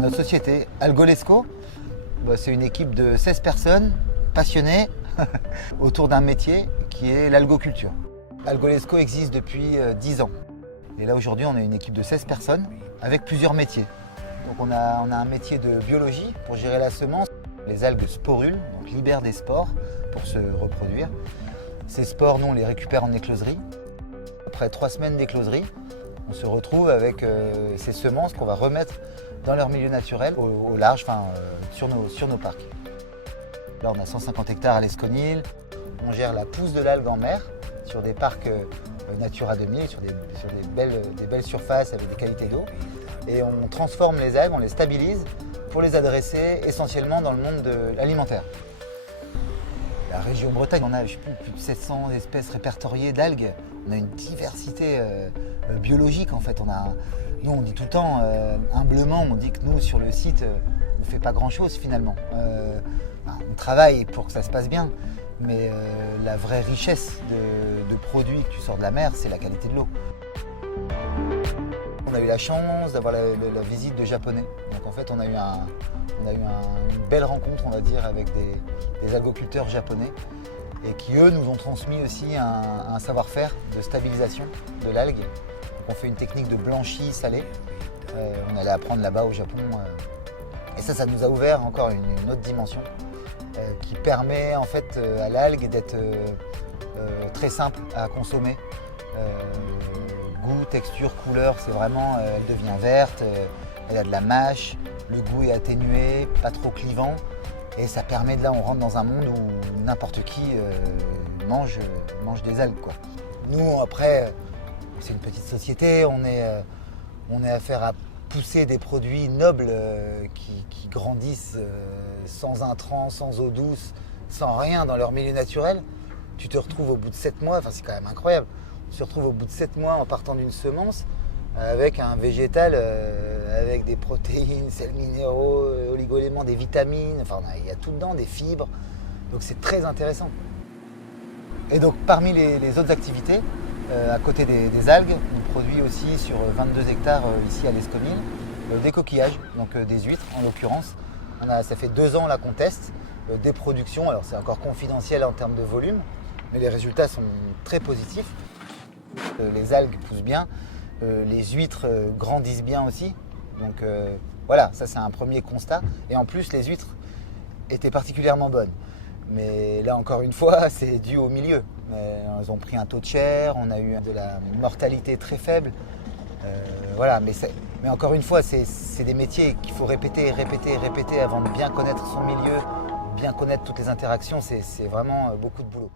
Notre société, Algolesco, c'est une équipe de 16 personnes passionnées autour d'un métier qui est l'algoculture. Algolesco existe depuis 10 ans. Et là aujourd'hui on est une équipe de 16 personnes avec plusieurs métiers. Donc on a un métier de biologie pour gérer la semence. Les algues sporulent, donc libèrent des spores pour se reproduire. Ces spores, nous on les récupère en écloserie. Après 3 semaines d'écloserie, on se retrouve avec ces semences qu'on va remettre dans leur milieu naturel, au large, sur nos parcs. Là on a 150 hectares à l'Esconil. On gère la pousse de l'algue en mer sur des parcs Natura 2000, sur des belles surfaces avec des qualités d'eau. Et on transforme les algues, on les stabilise pour les adresser essentiellement dans le monde alimentaire. La région Bretagne, on a plus de 700 espèces répertoriées d'algues. On a une diversité biologique en fait. Nous on dit tout le temps, humblement, on dit que nous sur le site, on ne fait pas grand chose finalement. On travaille pour que ça se passe bien, mais la vraie richesse de produits que tu sors de la mer, c'est la qualité de l'eau. On a eu la chance d'avoir la visite de Japonais. Donc en fait, on a eu une belle rencontre, on va dire, avec des algoculteurs japonais et qui, eux, nous ont transmis aussi un savoir-faire de stabilisation de l'algue. On fait une technique de blanchie salée. On allait apprendre là-bas au Japon. Et ça nous a ouvert encore une autre dimension qui permet en fait à l'algue d'être très simple à consommer. Goût, texture, couleur, c'est vraiment, elle devient verte, elle a de la mâche, le goût est atténué, pas trop clivant. Et ça permet là, on rentre dans un monde où n'importe qui mange des algues, quoi. Nous, après, c'est une petite société, on est affaire à pousser des produits nobles qui grandissent sans intrants, sans eau douce, sans rien dans leur milieu naturel. Tu te retrouves au bout de 7 mois, c'est quand même incroyable, on se retrouve au bout de 7 mois en partant d'une semence avec un végétal avec des protéines, sels minéraux, oligo-éléments, des vitamines, il y a tout dedans, des fibres, donc c'est très intéressant. Et donc parmi les autres activités, à côté des algues, on produit aussi sur 22 hectares ici à l'Esconil des coquillages, donc des huîtres en l'occurrence. Ça fait 2 ans là qu'on teste des productions, alors c'est encore confidentiel en termes de volume, mais les résultats sont très positifs. Les algues poussent bien, les huîtres grandissent bien aussi, donc voilà, ça c'est un premier constat. Et en plus les huîtres étaient particulièrement bonnes. Mais là encore une fois, c'est dû au milieu. Elles ont pris un taux de chair, on a eu de la mortalité très faible. Voilà, mais encore une fois, c'est des métiers qu'il faut répéter avant de bien connaître son milieu, bien connaître toutes les interactions. C'est vraiment beaucoup de boulot.